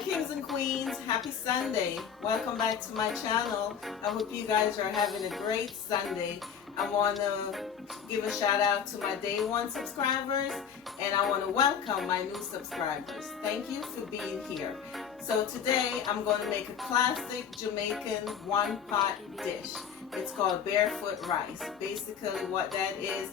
Kings and Queens, happy Sunday. Welcome back to my channel. I hope you guys are having a great Sunday. I want to give a shout out to my day one subscribers, and I want to welcome my new subscribers. Thank you for being here. So today I'm going to make a classic Jamaican one pot dish. It's called Barefoot rice. Basically what that is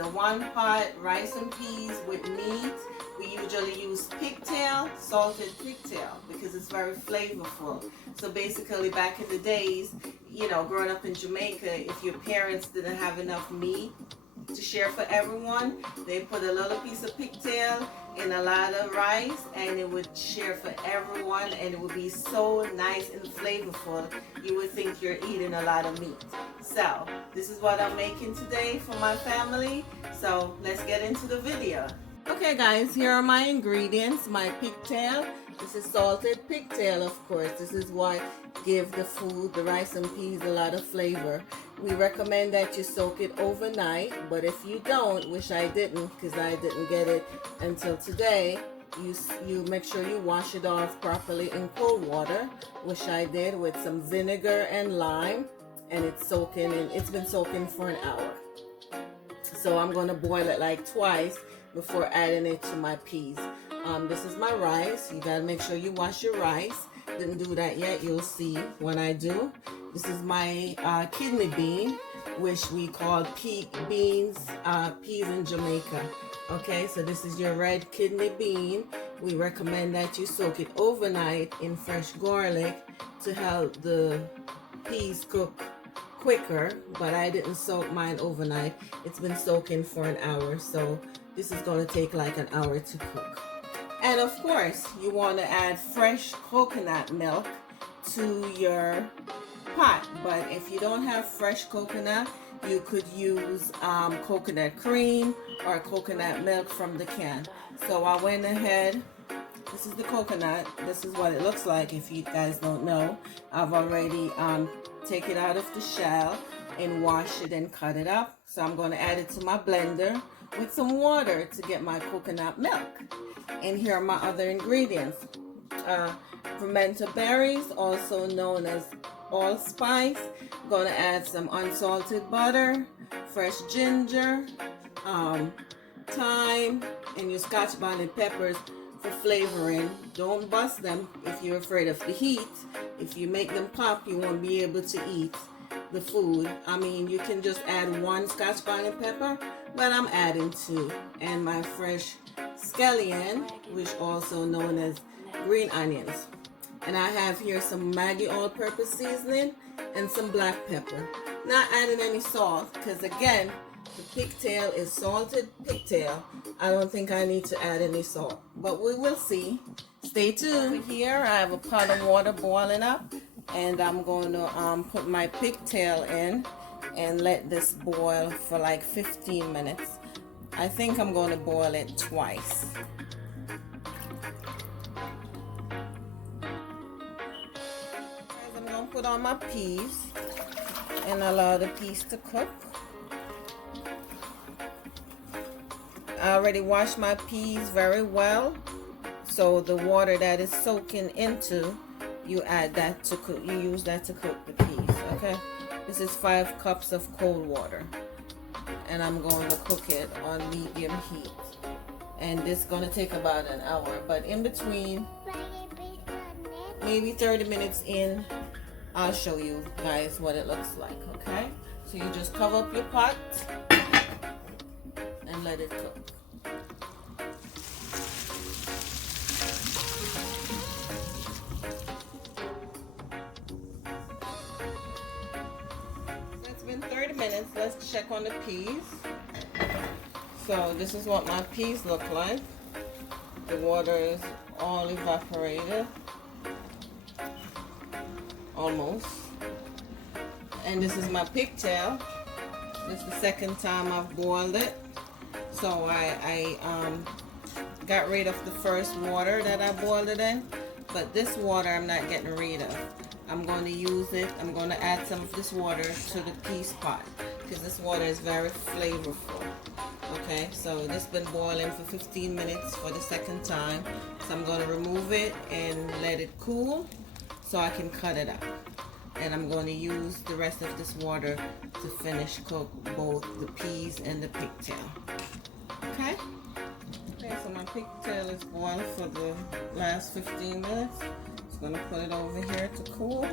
a one pot rice and peas with meat. We usually use pigtail, salted pigtail, because it's very flavorful. So basically back in the days, you know, growing up in Jamaica, if your parents didn't have enough meat to share for everyone, they put a little piece of pigtail in a lot of rice and it would share for everyone, and it would be so nice and flavorful you would think you're eating a lot of meat. So this is what I'm making today for my family, so let's get into the video. Okay guys, here are my ingredients. My pigtail, this is salted pigtail, of course. This is what gives the food, the rice and peas, a lot of flavor. We recommend that you soak it overnight, but if you don't, which I didn't because I didn't get it until today, you make sure you wash it off properly in cold water, which I did with some vinegar and lime, and it's soaking, and it's been soaking for an hour. So I'm going to boil it like twice before adding it to my peas. This is my rice. You gotta make sure you wash your rice. Didn't do that yet, you'll see when I do. This is my kidney bean, which we call peas in Jamaica. Okay, so this is your red kidney bean. We recommend that you soak it overnight in fresh garlic to help the peas cook quicker, but I didn't soak mine overnight. It's been soaking for an hour, so this is going to take like an hour to cook. And of course, you want to add fresh coconut milk to your pot. But if you don't have fresh coconut, you could use coconut cream or coconut milk from the can. So I went ahead. This is the coconut. This is what it looks like if you guys don't know. I've already taken it out of the shell and wash it and cut it up. So I'm going to add it to my blender with some water to get my coconut milk. And here are my other ingredients. Pimento berries, also known as allspice. I'm going to add some unsalted butter, fresh ginger, thyme, and your scotch bonnet peppers for flavoring. Don't bust them if you're afraid of the heat. If you make them pop, you won't be able to eat the food. I mean, you can just add one scotch bonnet pepper, but I'm adding two. And my fresh scallion, which also known as green onions. And I have here some Maggi all-purpose seasoning and some black pepper. Not adding any salt, because again, the pigtail is salted pigtail. I don't think I need to add any salt, but we will see. Stay tuned. Over here, I have a pot of water boiling up, and I'm going to put my pigtail in and let this boil for like 15 minutes. I think I'm going to boil it twice. I'm going to put on my peas and allow the peas to cook. I already washed my peas very well, so the water that is soaking into, you add that to cook. You use that to cook the peas. Okay, this is 5 cups of cold water, and I'm going to cook it on medium heat. And this is going to take about an hour, but in between, maybe 30 minutes in, I'll show you guys what it looks like. Okay, so you just cover up your pot and let it cook. It's been 30 minutes. Let's check on the peas. So this is what my peas look like. The water is all evaporated, almost. And this is my pigtail. This is the second time I've boiled it. So I got rid of the first water that I boiled it in, but this water I'm not getting rid of. I'm going to use it. I'm going to add some of this water to the peas pot because this water is very flavorful. Okay, so this has been boiling for 15 minutes for the second time. So I'm going to remove it and let it cool so I can cut it up. And I'm going to use the rest of this water to finish cook both the peas and the pigtail. Okay? Okay, so my pigtail is boiled for the last 15 minutes. Just going to put it over here to cool.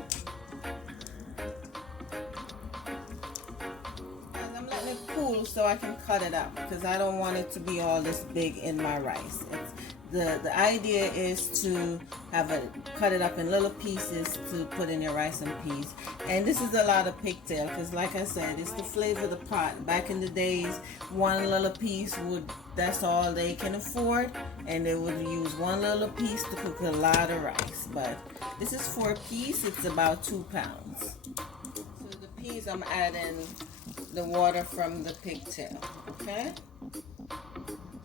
And I'm letting it cool so I can cut it up because I don't want it to be all this big in my rice. The idea is to cut it up in little pieces to put in your rice and peas. And this is a lot of pigtail because, like I said, it's the flavor of the pot. Back in the days, one little piece that's all they can afford, and they would use one little piece to cook a lot of rice. But this is 4 pieces, it's about 2 pounds. So the peas, I'm adding the water from the pigtail, okay?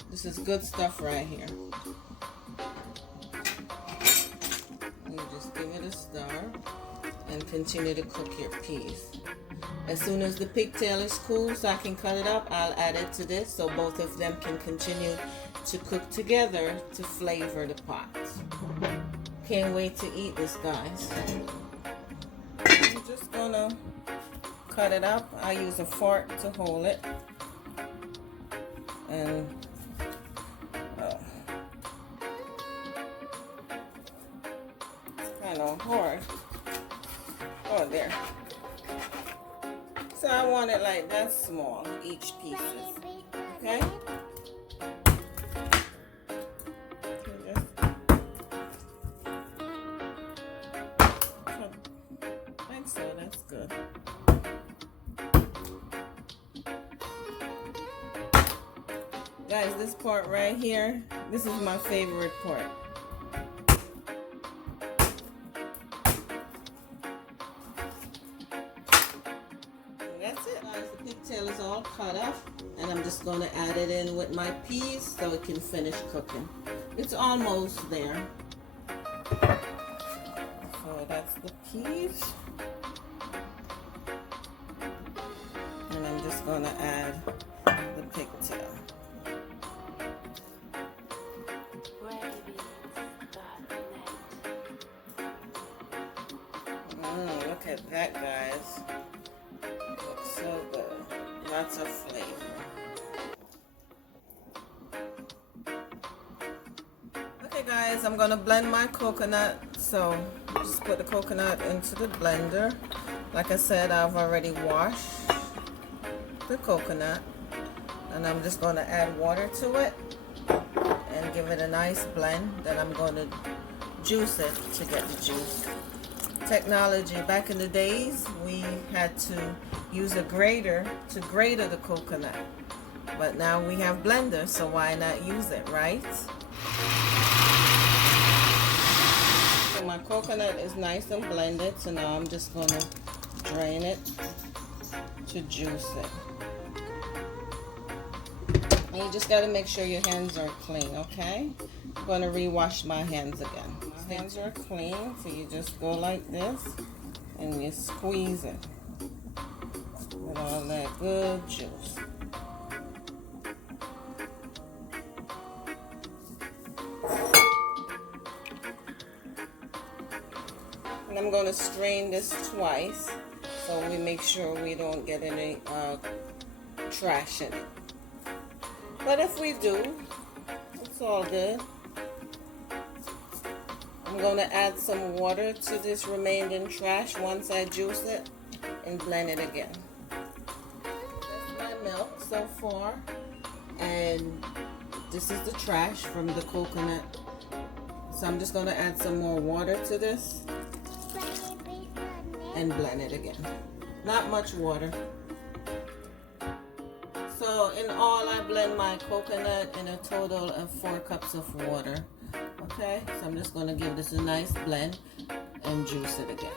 This is good stuff right here. You just give it a stir and continue to cook your peas. As soon as the pigtail is cool so I can cut it up, I'll add it to this so both of them can continue to cook together to flavor the pot. Can't wait to eat this, guys. I'm just gonna cut it up. I use a fork to hold it. And kind of hard. Oh, there. So I want it like that small, each pieces. Okay? Like so, that's good. Guys, this part right here, this is my favorite part. Pigtail is all cut up, and I'm just going to add it in with my peas so it can finish cooking. It's almost there. So that's the peas. And I'm just going to add the pigtail. Look at that, guys. Looks so good. Lots of flavor. Okay guys, I'm gonna blend my coconut. So just put the coconut into the blender. Like I said, I've already washed the coconut, and I'm just gonna add water to it and give it a nice blend. Then I'm gonna juice it to get the juice. Technology, back in the days, we had to use a grater to grate the coconut, but now we have blenders, so why not use it, right? So my coconut is nice and blended, so now I'm just going to drain it to juice it. And you just got to make sure your hands are clean, okay? I'm going to rewash my hands again. My hands are clean, so you just go like this and you squeeze it with all that good juice. And I'm going to strain this twice so we make sure we don't get any trash in it. But if we do, it's all good. I'm going to add some water to this remaining trash once I juice it and blend it again. That's my milk so far, and this is the trash from the coconut. So I'm just going to add some more water to this and blend it again. Not much water. So in all, I blend my coconut in a total of 4 cups of water. Okay, so I'm just going to give this a nice blend and juice it again.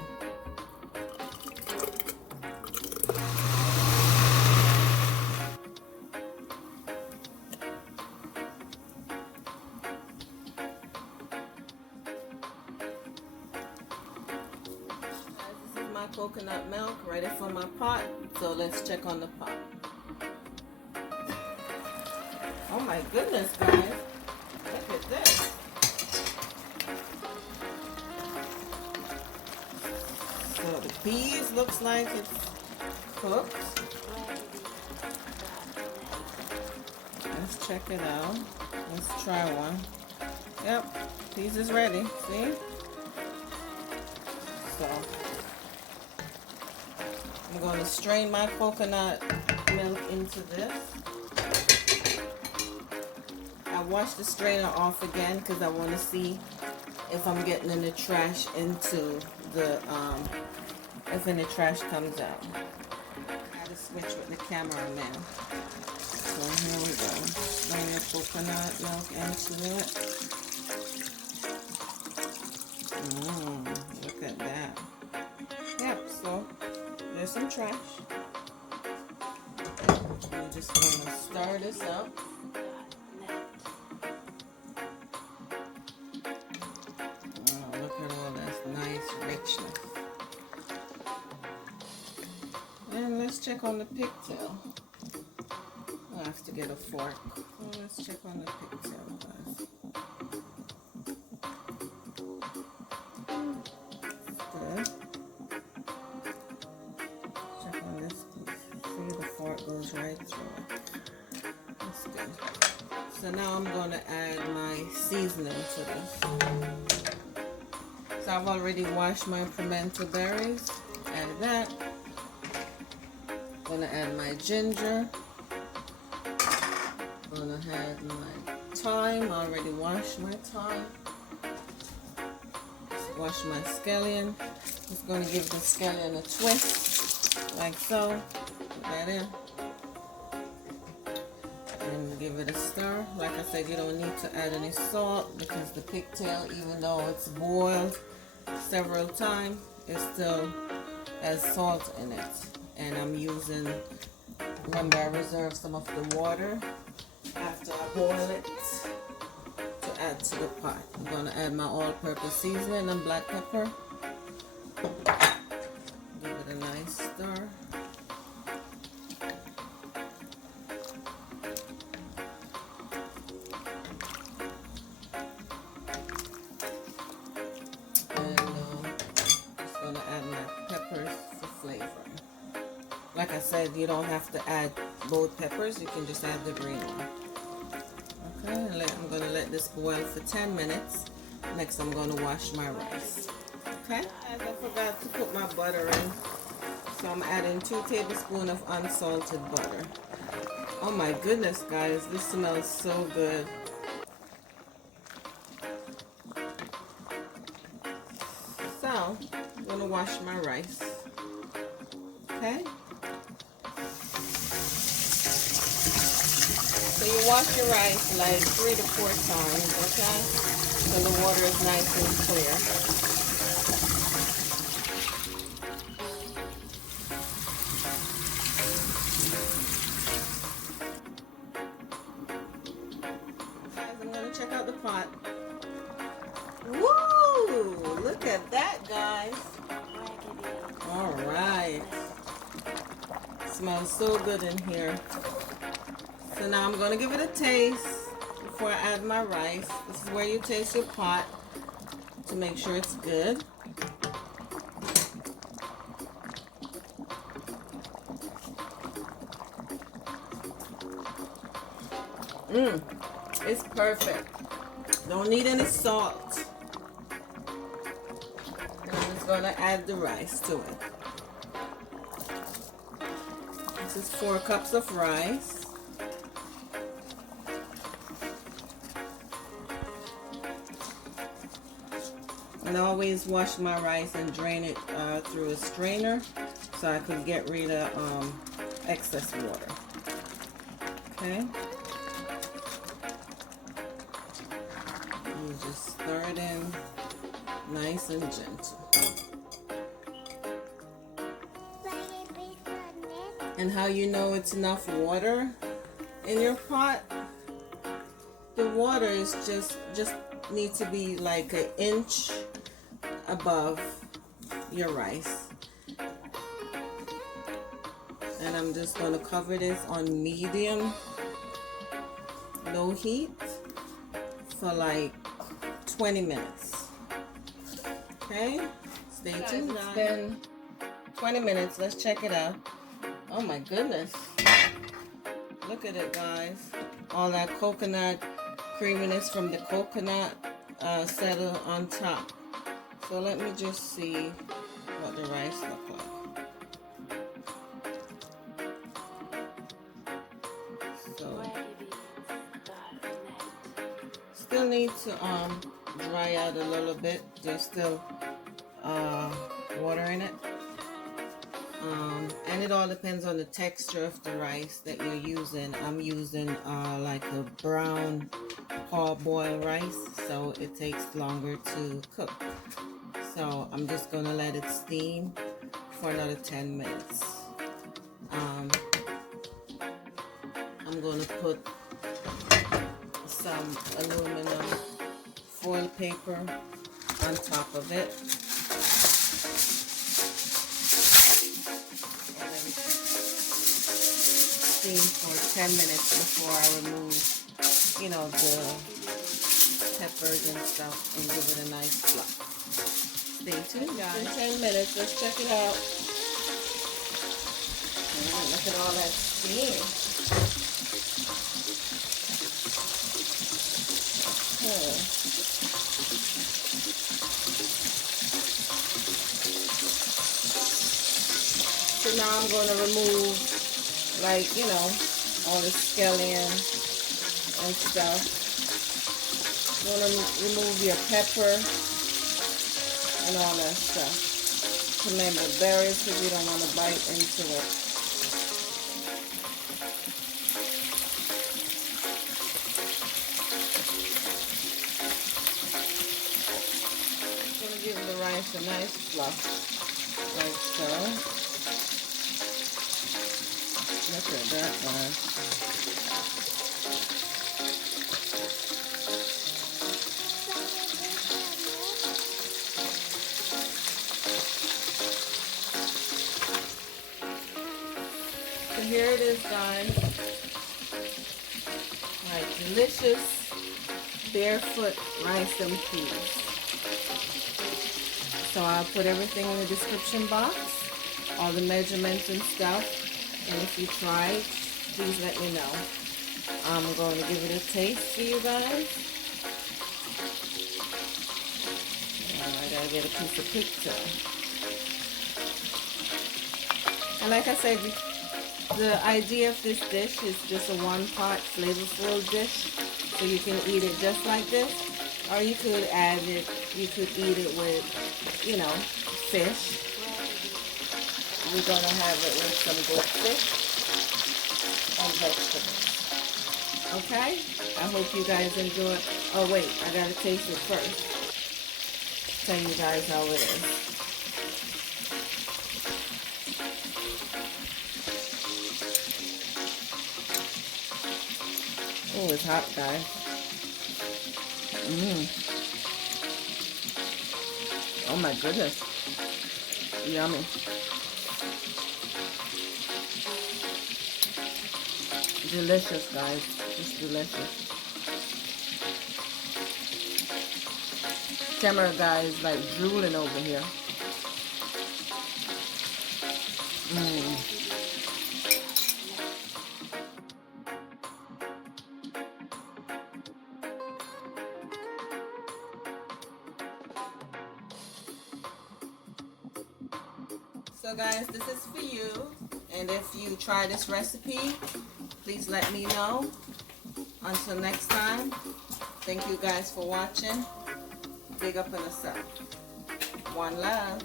This is my coconut milk ready for my pot, so let's check on the pot. Oh my goodness, guys, look at this. peas looks like it's cooked. Let's check it out. Let's try one. Yep, peas is ready. See? So I'm going to strain my coconut milk into this. I wash the strainer off again because I want to see if I'm getting any trash into the if any trash comes out. I gotta switch with the camera now. So here we go. Strain your coconut milk into it. Look at that. Yep, so there's some trash. I'm just gonna stir this up. Oh, look at all that nice richness. And let's check on the pigtail. I'll have to get a fork. So let's check on the pigtail, guys. Good. Check on this piece. See, the fork goes right through it. That's good. So now I'm going to add my seasoning to this. So I've already washed my pimento berries. Add that. Gonna add my ginger. Gonna add my thyme. I already washed my thyme. Wash my scallion. Just gonna give the scallion a twist, like so. Put that in. And give it a stir. Like I said, you don't need to add any salt because the pigtail, even though it's boiled several times, it still has salt in it. And I'm using, remember I reserved some of the water after I boil it to add to the pot. I'm going to add my all-purpose seasoning and black pepper. Give it a nice stir. And just going to add my peppers for flavor. Like I said, you don't have to add both peppers. You can just add the green one. Okay, I'm going to let this boil for 10 minutes. Next, I'm going to wash my rice. Okay, as I forgot to put my butter in, so I'm adding 2 tablespoons of unsalted butter. Oh my goodness, guys, this smells so good. So, I'm going to wash my rice. Okay. So you wash your rice like 3 to 4 times, okay? So the water is nice and clear. Guys, I'm going to check out the pot. Woo! Look at that, guys. All right. Smells so good in here. So now I'm going to give it a taste before I add my rice. This is where you taste your pot to make sure it's good. It's perfect. Don't need any salt. And I'm just going to add the rice to it. This is 4 cups of rice. And I always wash my rice and drain it through a strainer so I can get rid of excess water. Okay. You just stir it in nice and gentle. And how you know it's enough water in your pot? The water is just need to be like an inch above your rice. And I'm just going to cover this on medium low heat for like 20 minutes. Okay, stay tuned. It's been 20 minutes. Let's check it out. Oh my goodness. Look at it, guys. All that coconut creaminess from the coconut settle on top. So let me just see what the rice look like. So still need to dry out a little bit. There's still water in it. And it all depends on the texture of the rice that you're using. I'm using like a brown parboiled rice, so it takes longer to cook. So I'm just gonna let it steam for another 10 minutes. I'm gonna put some aluminum foil paper on top of it. For 10 minutes before I remove, you know, the peppers and stuff and give it a nice fluff. Stay tuned, guys. In 10 minutes, let's check it out. Look at all that steam. So now I'm going to remove, like, you know, all the scallion and stuff. You want to remove your pepper and all that stuff. Tomato berries, because you don't want to bite into it. I'm going to give the rice a nice fluff, like so. Look at that, guys. So here it is, guys. My delicious barefoot rice and peas. So I'll put everything in the description box, all the measurements and stuff. And if you try it, please let me know. I'm going to give it a taste for you guys. I gotta get a piece of pigtail. And like I said, the idea of this dish is just a one-pot flavorful dish. So you can eat it just like this, or you could add it, you could eat it with, you know, fish. We're going to have it with some good fish and vegetables. Okay? I hope you guys enjoy. Oh, wait. I got to taste it first. Tell you guys how it is. Oh, it's hot, guys. Oh, my goodness. Yummy. Delicious, guys. It's delicious. Camera guy is like drooling over here. So guys, this is for you. And if you try this recipe, please let me know. Until next time, thank you guys for watching. Big up on yourself. One love.